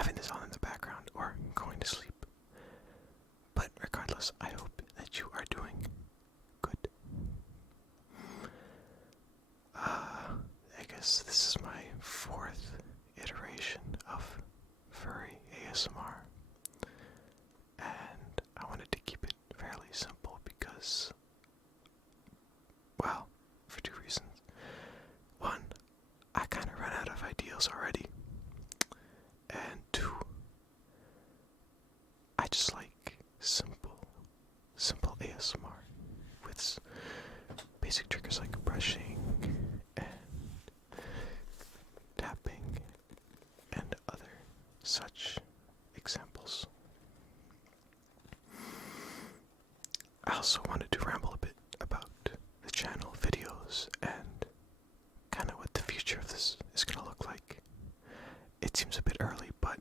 having this on in the background or going to sleep. But regardless, I hope that you are doing good. I guess this is my 4th iteration of furry ASMR. And I wanted to keep it fairly simple because, well, for 2 reasons. One, I kind of ran out of ideas already. And 2, I just like simple ASMR with basic triggers like brushing and tapping and other such examples. I also wanted to ramble a bit about the channel, videos, and kind of what the future of this is going to look like. It seems a bit early, but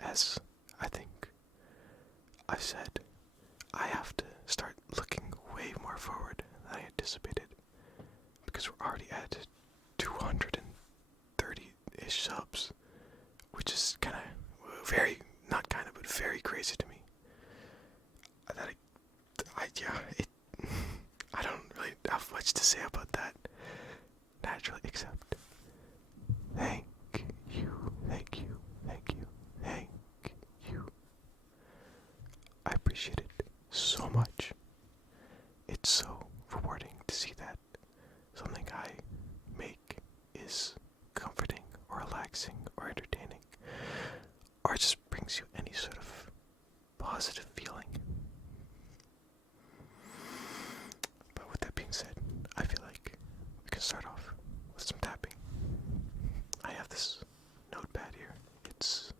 as I think I've said, I have to start looking way more forward than I anticipated, because we're already at 230-ish subs, which is kind of very, not kind of, but very crazy to me. I don't really have much to say about that, naturally, except thank you. I appreciate it so much. It's so rewarding to see that something I make is comforting or relaxing or entertaining, or just brings you any sort of positive feeling. But with that being said, I feel like we can start off with some tapping. I have this notepad here. It's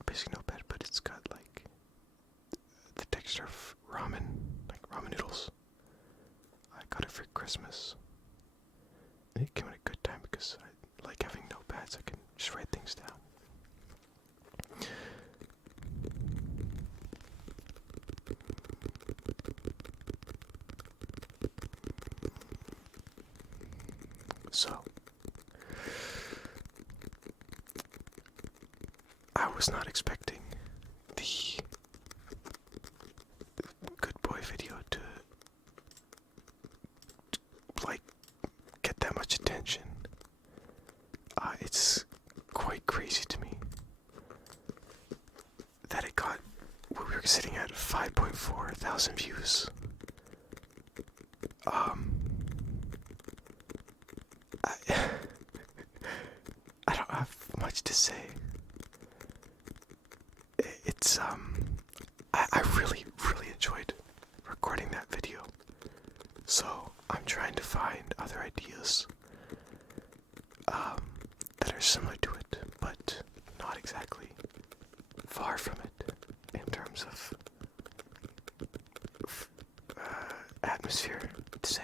a basic notepad, but it's got like the texture of ramen, like ramen noodles. I got it for Christmas. And it came at a good time because I like having notepads. I can just write things down. So, I was not expecting the good boy video to like get that much attention. It's quite crazy to me that it got, we were sitting at 5.4 thousand views. I don't have much to say. It's I really enjoyed recording that video. So I'm trying to find other ideas that are similar to it, but not exactly far from it in terms of atmosphere to say.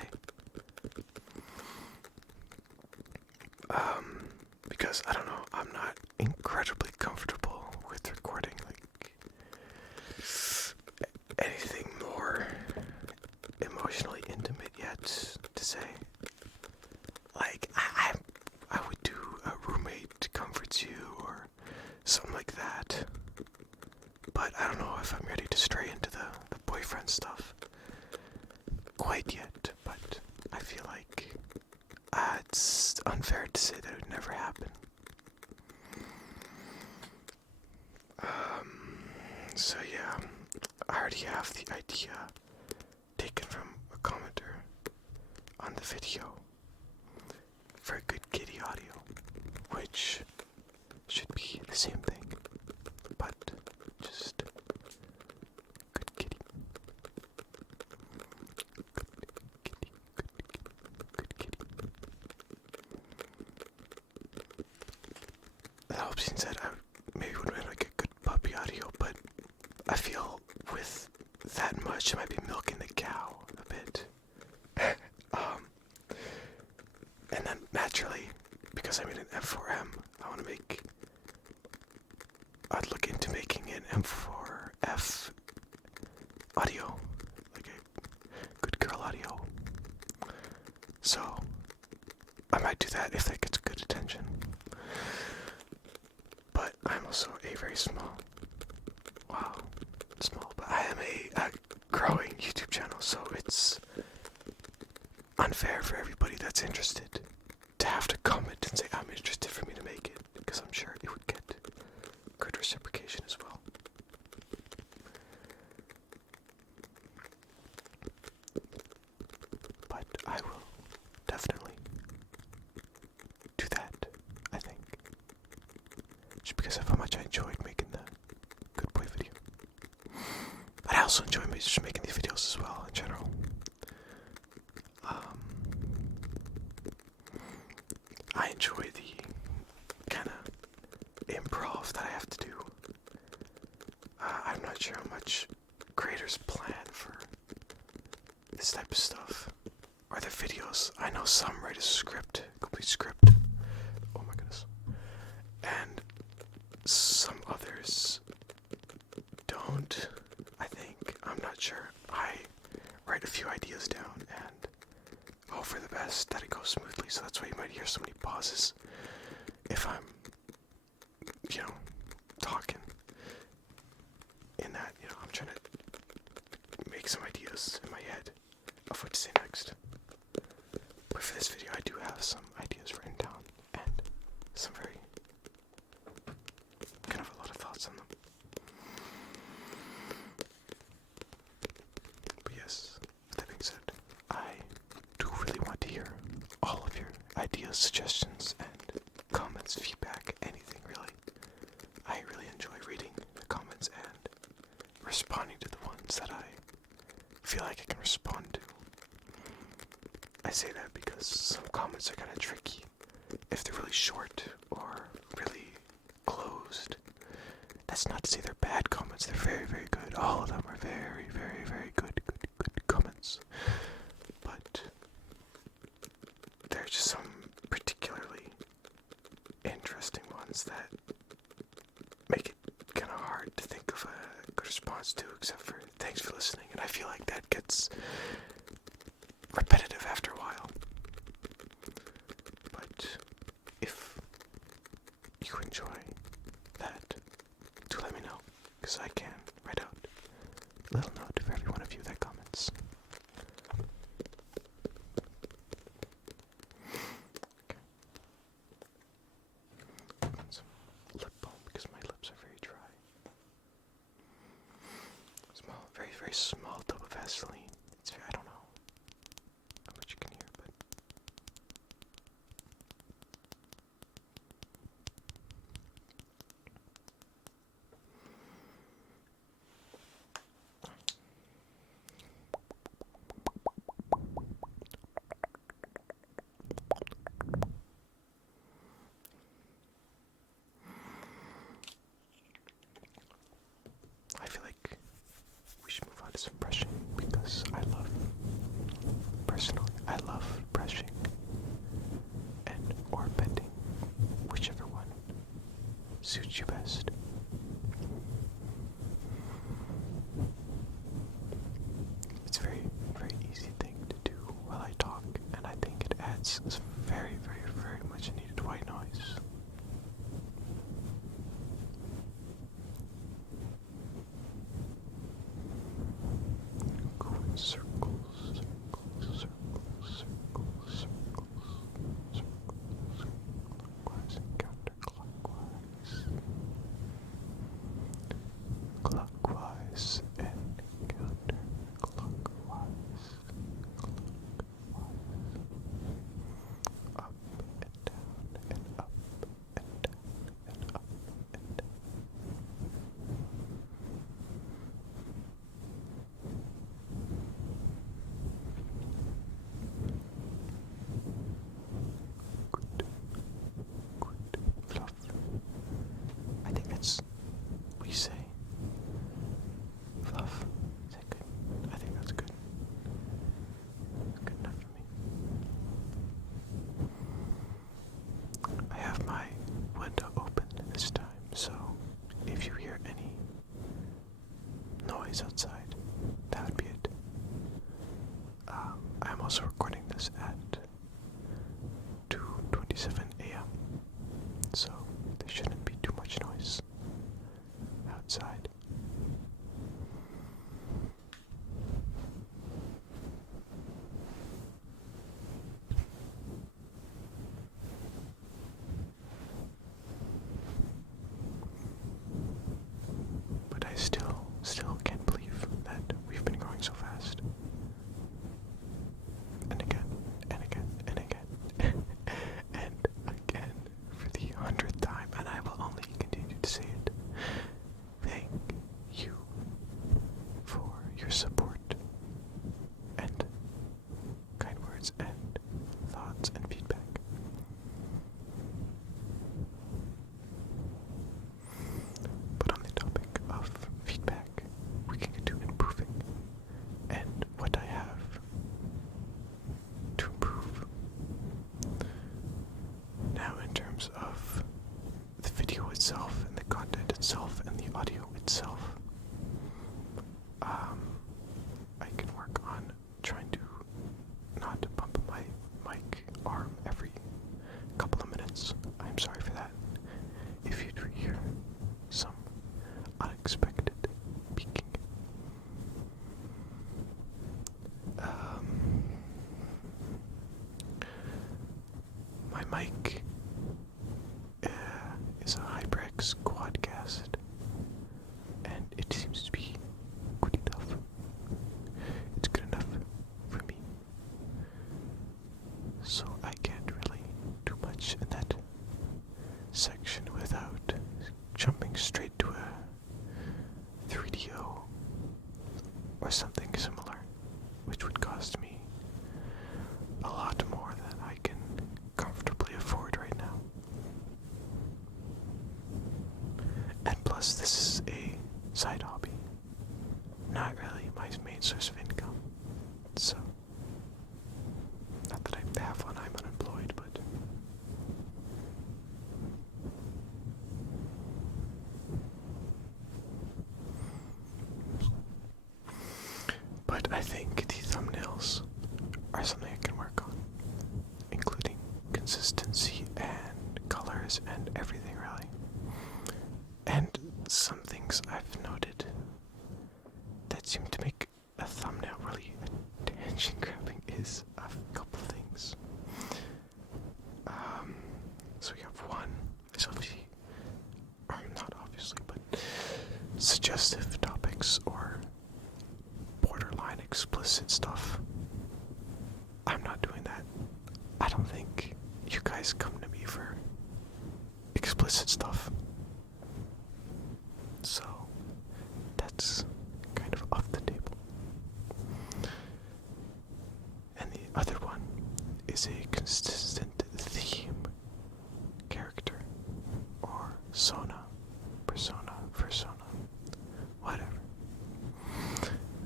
Because I don't know, I'm not incredibly comfortable with recording like anything more emotionally intimate yet to say. Like I would do a roommate comforts you or something like that. But I don't know if I'm ready to stray into the boyfriend stuff quite yet, but I feel like it's unfair to say that it would never happen. So yeah, I already have the idea taken from a commenter on the video for a good kitty audio, which should be the same thing, but just good kitty. Good kitty. That helps being said, I maybe would have been like a good puppy audio, but I feel with that much I might be milking the cow a bit. And then naturally, because I made an M4M, I'd look into making an M4F audio, like a good girl audio. So I might do that if that gets good attention. But very small. Wow, small. But I am a growing YouTube channel, so it's unfair for everybody that's interested to have to comment and say I'm interested for me to make it, because I'm sure it would get good reciprocation as well. But I will definitely do that, I think. Just because of how much I enjoyed making the Good Boy video. But I also enjoy just making these videos as well, in general. I enjoy the kind of improv that I have to do. I'm not sure how much creators plan for this type of stuff. Or their videos. I know some write a script, complete script. Oh my goodness. And some others don't, I think. I'm not sure. I write a few ideas down and hope for the best that it goes smoothly. So that's why you might hear so many pauses if I'm, talking. In that, I'm trying to make some ideas in my head of what to say next. But for this video, I do have some ideas written down and some very kind of a lot of thoughts on them. But yes, with that being said, I do really want to hear all of your ideas, suggestions, and comments, feedback, anything really. I really enjoy reading the comments and responding to the ones that I feel like I can respond to. I say that because some comments are kind of tricky. If they're really short or really closed, that's not to say they're bad comments. They're very, very good. All of them are very, very, very good comments. But there's just some particularly interesting ones that make it kind of hard to think of a good response to, except for thanks for listening. And I feel like that gets repetitive after a while. But if you enjoy that, do let me know, because I can write out a little note for every one of you that comments. Okay. Some lip balm because my lips are very dry. Small, very, very small tub of Vaseline. It's very, I don't know how much you can hear, but I feel like we should move on to some brushing because I love brushing and or bending, whichever one suits you best. It's a very, very easy thing to do while I talk, and I think it adds some very, very, very much needed white noise. Go in circles, circles, circles, circles, circles, circles, clockwise and counterclockwise. Clockwise and counterclockwise. Up and down and up and down and up and down. Good fluff. I think that's what you say. Fluff. Is that good? I think that's good. That's good enough for me. I have my window open this time, so if you hear any noise outside, that would be it. I'm also recording this at 2:27 a.m., so there shouldn't be too much noise. Topics Quadcast, and it seems to be good enough. It's good enough for me. So I can't really do much in that section without jumping straight to a 3DO or something similar, which would cost me a lot more than I can comfortably afford right now. And plus, this is a side hobby, not really my main source of income. So, not that I have one, I'm unemployed, but I think the thumbnails are something I can work on, including consistency and colors and everything really. And some things I've noted that seem to make a thumbnail really attention grabbing is a couple things. So we have one, is obviously, or not obviously, but suggestive topics or borderline explicit stuff. I'm not doing that. I don't think you guys come to me for explicit stuff. So, that's kind of off the table. And the other one is a consistent theme, character, or persona, whatever.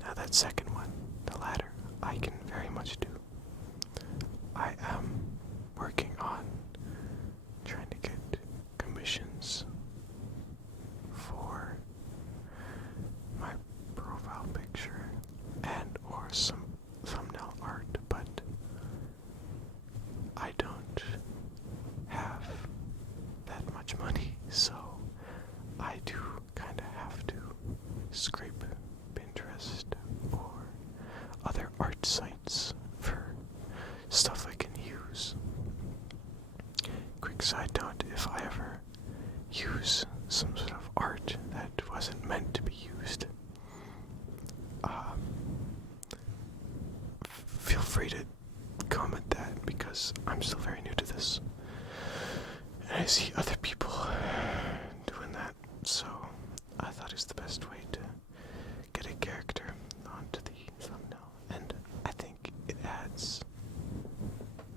Now that second one, the latter, I can very much do. I am working on trying to get commissions for my profile picture and or some thumbnail art, but I don't have that much money, so I do kind of have to scrape Pinterest or other art sites for stuff I can use. Quick side note, if I ever use some sort of art that wasn't meant to be used, feel free to comment that, because I'm still very new to this. And I see other people doing that, so I thought it's the best way to get a character onto the thumbnail, and I think it adds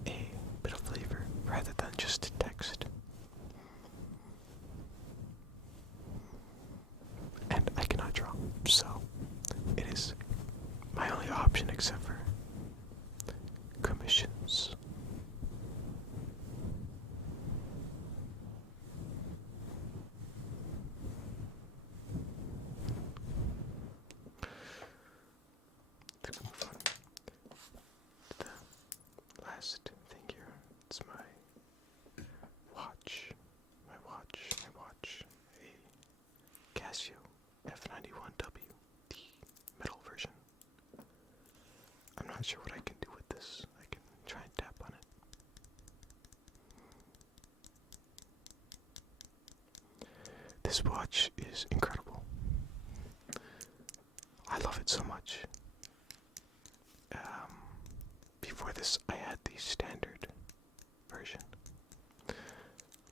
a bit of flavor rather than just text. And I cannot draw, so it is my only option except for commissions. Let's move on to the last thing here. It's my watch. A Casio F91W, the metal version. I'm not sure what I can do with this. I can try and tap on it. This watch is incredible. I love it so much. Before this, I had the standard version,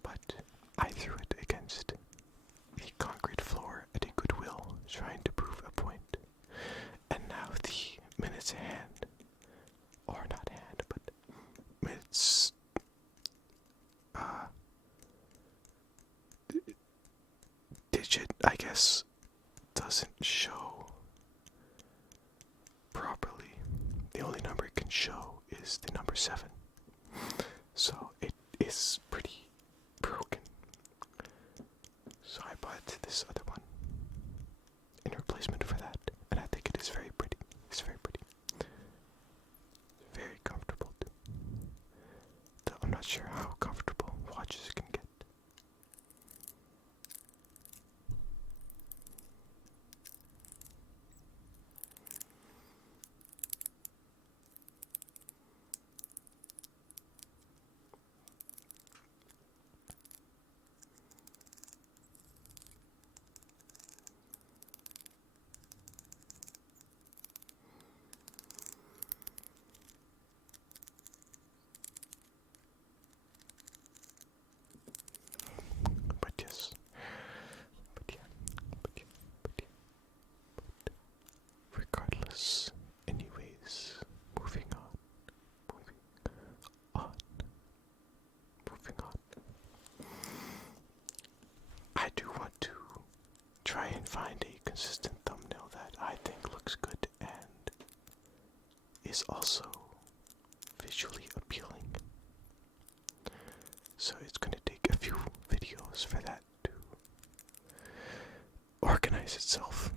but I threw it against the concrete floor at a Goodwill, trying to prove a point. And now the minutes hand, or not hand, but minutes, digit, I guess, doesn't show properly. The only number it can show is the number 7. So it is pretty broken. So I bought this other one in replacement for that, and I think it is very pretty. It's very pretty. Very comfortable too. Though I'm not sure how comfortable watches can get. consistent thumbnail that I think looks good and is also visually appealing. So it's going to take a few videos for that to organize itself.